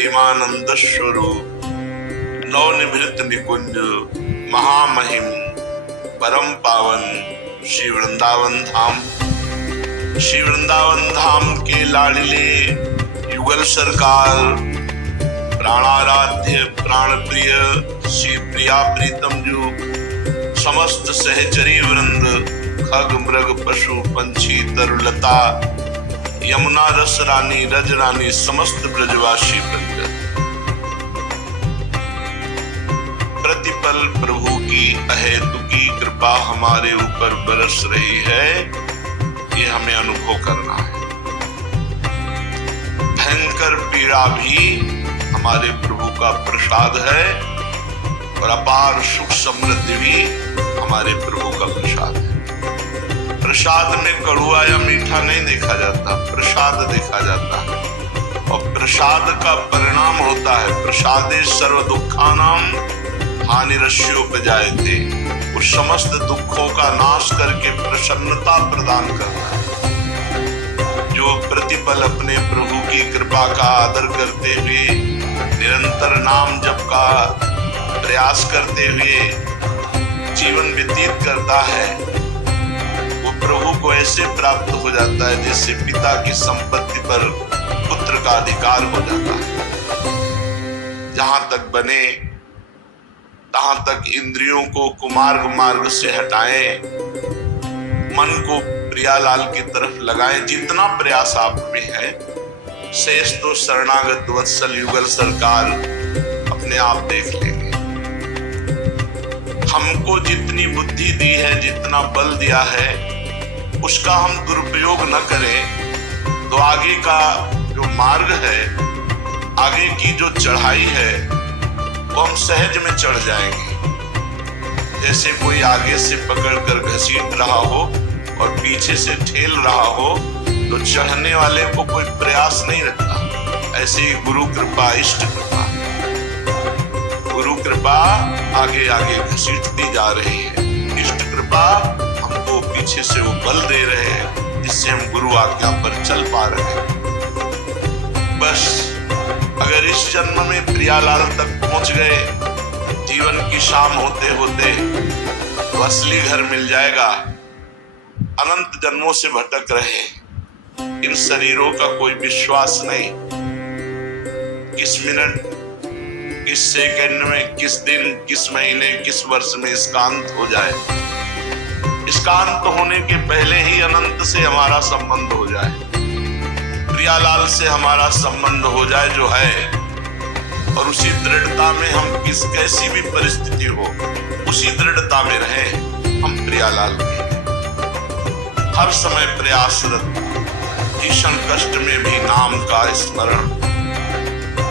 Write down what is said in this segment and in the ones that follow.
प्रेमानंद स्वरूप नवनिभृत निकुंज महामहिम परम पावन श्री वृंदावन धाम। श्री वृंदावन धाम के लाडले युगल सरकार प्राणाराध्य प्राण प्रिय श्री प्रिया प्रीतम जो समस्त सहचरी वृंद खग मृग पशु पंछी तरुलता यमुना रस रानी रज रानी समस्त ब्रजवासी वृंद, प्रतिपल प्रभु की अहेतुकी कृपा हमारे ऊपर बरस रही है, ये हमें अनुभव करना है। भयंकर पीड़ा भी हमारे प्रभु का प्रसाद है और अपार सुख समृद्धि भी हमारे प्रभु का प्रसाद है। प्रसाद में कड़वा या मीठा नहीं देखा जाता, प्रसाद देखा जाता है और प्रसाद का परिणाम होता है प्रसादे सर्व दुखानाम हानिरस्योपजायते, उस समस्त दुखों का नाश करके प्रसन्नता प्रदान करता है। जो प्रतिपल अपने प्रभु की कृपा का आदर करते हुए निरंतर नाम जप का प्रयास करते हुए जीवन व्यतीत करता है, वो प्रभु को ऐसे प्राप्त हो जाता है जैसे पिता की संपत्ति पर पुत्र का अधिकार हो जाता है। जहां तक बने तहां तक इंद्रियों को कुमार्ग मार्ग से हटाएं, मन को प्रियालाल की तरफ लगाएं। जितना प्रयास आप में है, शेष तो शरणागत वत्सल युगल सरकार अपने आप देख लेंगे। हमको जितनी बुद्धि दी है, जितना बल दिया है, उसका हम दुरुपयोग न करें तो आगे का जो मार्ग है, आगे की जो चढ़ाई है, वो हम सहज में चढ़ जाएंगे। जैसे कोई आगे से पकड़कर घसीट रहा हो और पीछे से ठेल रहा हो तो चढ़ने वाले को कोई प्रयास नहीं रहता। ऐसे ही गुरु कृपा इष्ट कृपा, गुरु कृपा आगे आगे घसीटती जा रही है, इष्ट कृपा हमको पीछे से वो बल दे रहे हैं जिससे हम गुरु आज्ञा पर चल पा रहे हैं। बस अगर इस जन्म में प्रियालाल तक पहुंच गए, जीवन की शाम होते होते तो असली घर मिल जाएगा। अनंत जन्मों से भटक रहे इन शरीरों का कोई विश्वास नहीं, किस मिनट किस सेकंड में, किस दिन, किस महीने, किस वर्ष में इसका अंत हो जाए। इसका अंत होने के पहले ही अनंत से हमारा संबंध हो जाए, प्रियालाल से हमारा संबंध हो जाए जो है, और उसी दृढ़ता में हम कैसी भी परिस्थिति हो, उसी दृढ़ता में रहें हम प्रियालाल के। हर समय प्रयासरत, भीषण कष्ट में भी नाम का स्मरण,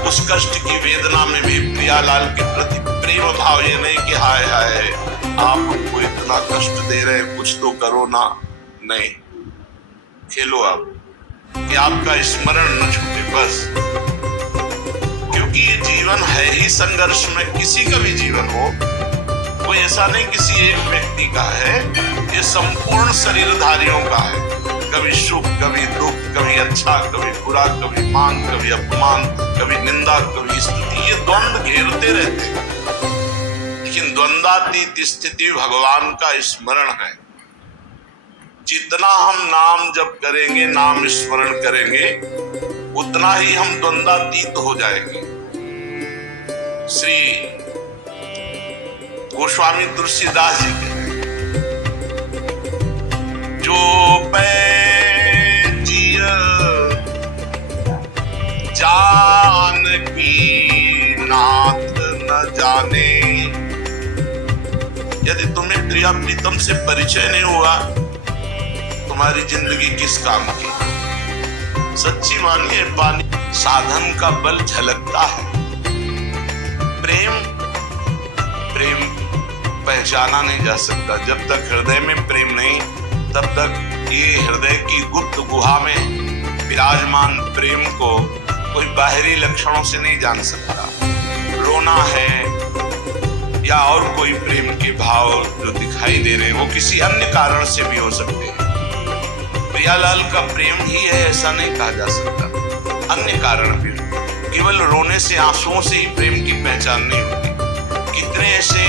उस कष्ट की वेदना में भी प्रियालाल के प्रति प्रेम भाव। ये नहीं कि हाय हाय आप हमको इतना कष्ट दे रहे हैं, कुछ तो करो ना, नहीं, खेलो आप कि आपका स्मरण न छूटे बस। क्योंकि ये जीवन है ही संघर्ष में, किसी का भी जीवन हो, कोई ऐसा नहीं किसी एक व्यक्ति का है, ये संपूर्ण शरीरधारियों का है। कभी सुख, कभी दुख, कभी अच्छा, कभी बुरा, कभी मान, कभी अपमान, कभी निंदा, कभी स्तुति, ये द्वंद्व घेरते रहते हैं। लेकिन द्वंद्वातीत स्थिति भगवान का स्मरण है। जितना हम नाम जप करेंगे, नाम स्मरण करेंगे, उतना ही हम द्वंद्वातीत हो जाएंगे। श्री गोस्वामी तुलसीदास जी कहते हैं, जो जानकी नाथ न जाने। यदि तुम्हें प्रिया प्रीतम से परिचय नहीं हुआ, तुम्हारी जिंदगी किस काम की। सच्ची मानिए, पानी साधन का बल झलकता है। प्रेम पहचाना नहीं जा सकता। जब तक हृदय में प्रेम नहीं, तब तक ये हृदय की गुप्त गुहा में विराजमान प्रेम को कोई बाहरी लक्षणों से नहीं जान सकता। रोना है या और कोई प्रेम के भाव जो दिखाई दे रहे हैं, वो किसी अन्य कारण से भी हो सकते हैं। प्रियालाल का प्रेम ही है ऐसा नहीं कहा जा सकता, अन्य कारण भी। केवल रोने से, आंसुओं से ही प्रेम की पहचान नहीं होती। कितने ऐसे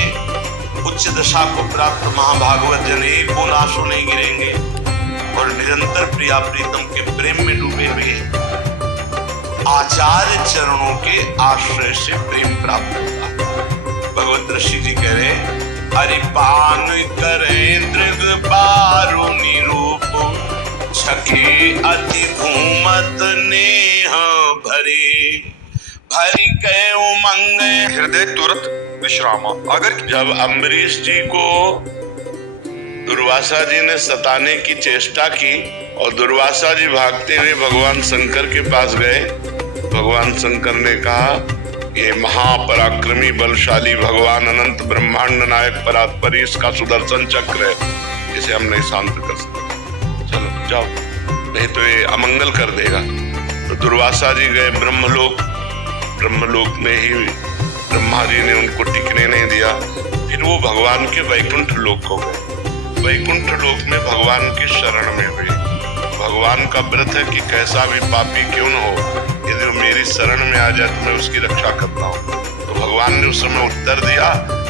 उच्च दशा को प्राप्त महाभागवत जन एक बूंद आंसू नहीं गिरेंगे और निरंतर प्रिया प्रीतम के प्रेम में डूबे हुए आचार्य चरणों के आश्रय से प्रेम प्राप्त होगा। भगवत ऋषि जी कह रहे, हरिपान करें दृग बारु निरूप, छके अति घूमत नेह भरे, भरी के उमंग हृदय तुरंत विश्राम। अगर जब अम्बरीश जी को दुर्वासा जी ने सताने की चेष्टा की और दुर्वासा जी भागते हुए भगवान शंकर के पास गए, भगवान शंकर ने कहा, ये महापराक्रमी बलशाली भगवान अनंत ब्रह्मांड नायक परात्परी, इसका सुदर्शन चक्र है, इसे हम नहीं शांत कर सकते, चलो जाओ, नहीं तो ये अमंगल कर देगा। तो दुर्वासा जी गए ब्रह्मलोक, ब्रह्मलोक में ही ब्रह्मा जी ने उनको टिकने नहीं दिया। फिर वो भगवान के वैकुंठ लोक को गए, वैकुंठ लोक में भगवान की शरण में हुए। भगवान का व्रत है कि कैसा भी पापी क्यों न हो, यदि वो मेरी शरण में आ जाए तो मैं उसकी रक्षा करता हूँ। तो भगवान ने उस समय उत्तर दिया,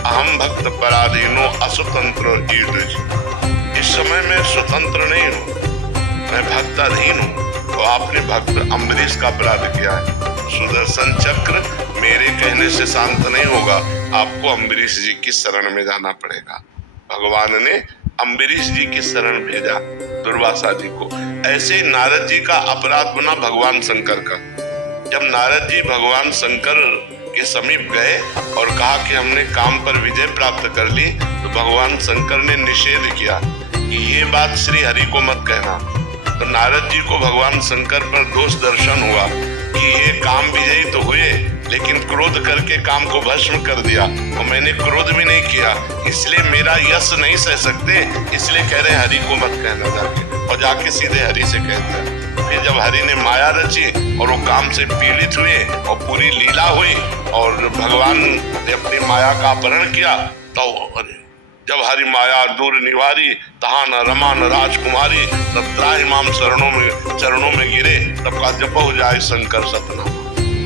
अहम भक्त पराधीनो असुतंत्र ईदृज, इस समय मैं स्वतंत्र नहीं हूँ, मैं भक्ताधीन हूँ। तो आपने भक्त अम्बरीश का अपराध किया है, सुदर्शन चक्र मेरे कहने से शांत नहीं होगा, आपको अम्बरीश जी की शरण में जाना पड़ेगा। भगवान ने अम्बरीश जी की शरण भेजा दुर्वासा जी को। ऐसे नारद जी का अपराध बना भगवान शंकर का। जब नारद जी भगवान शंकर के समीप गए और कहा कि हमने काम पर विजय प्राप्त कर ली, तो भगवान शंकर ने निषेध किया कि ये बात श्री हरि को मत कहना। तो नारद जी को भगवान शंकर पर दोष दर्शन हुआ कि ये काम विजयी तो हुए, लेकिन क्रोध करके काम को भस्म कर दिया, और मैंने क्रोध भी नहीं किया, इसलिए मेरा यश नहीं सह सकते, इसलिए कह रहे हरि को मत कहना जाके, और जाके सीधे हरि से कह दिया। फिर जब हरि ने माया रची और वो काम से पीड़ित हुए और पूरी लीला हुई और भगवान ने अपनी माया का अपहरण किया, तो जब हरि माया दूर निवारी, तहा न रमा न राजकुमारी, तब त्राहिमाम चरणों में गिरे, तब का जप हो जाए शंकर सतनाम।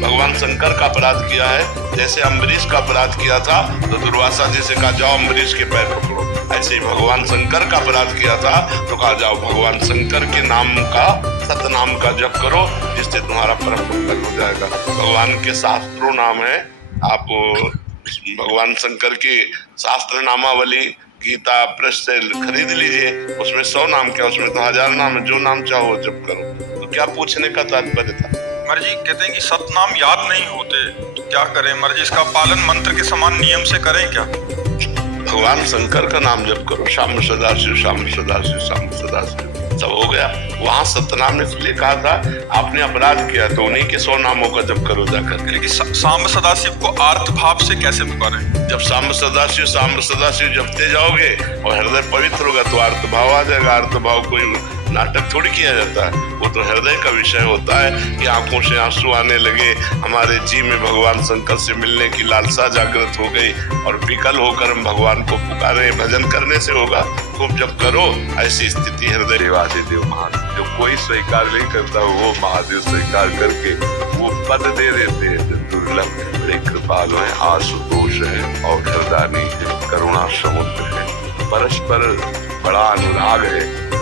भगवान शंकर का अपराध किया है, जैसे अम्बरीश का अपराध किया था तो दुर्वासा जी से कहा जाओ अम्बरीश के पैर पकड़ो, ऐसे ही भगवान शंकर का अपराध किया था तो कहा जाओ भगवान शंकर के नाम का, सतनाम का जप करो, जिससे तुम्हारा परम मंगल हो जाएगा। भगवान के शास्त्रों नाम है, आप भगवान शंकर की शास्त्र नामावली गीता प्रेस से खरीद लीजिए, उसमें 100 नाम क्या, उसमें तो 1000 नाम है, जो नाम चाहो जप करो। तो क्या पूछने का तात्पर्य था? महाराज जी कहते हैं कि सतनाम याद नहीं होते, तो क्या करें महाराज जी, इसका पालन मंत्र के समान नियम से करें क्या? भगवान शंकर का नाम जप करो, शाम सदाशिव शाम सदाशिव शाम सदाशिव, सब हो गया। वहाँ सतनाम इसलिए कहा था, आपने अपराध किया तो उन्हीं के 100 नामों का जप करो जाकर। लेकिन सांब सदाशिव को आर्त भाव से कैसे पुकारें? जब सांब सदाशिव जपते जाओगे और हृदय पवित्र होगा तो आर्त भाव आ जाएगा। आर्त भाव कोई नाटक थोड़ी किया जाता है, वो तो हृदय का विषय होता है कि आंखों से आंसू आने लगे, हमारे जी में भगवान शंकर से मिलने की लालसा जागृत हो गई और विकल होकर हम भगवान को पुकारे। भजन करने से होगा, खूब जब करो ऐसी स्थिति हृदय। देवादिदेव महादेव जो कोई स्वीकार नहीं करता वो महादेव स्वीकार करके वो पद दे देते हैं। दुर्लभ बड़े कृपालु हैं, आशुतोष है, औषधानी करुणा समुद्र है, परस्पर बड़ा अनुराग है।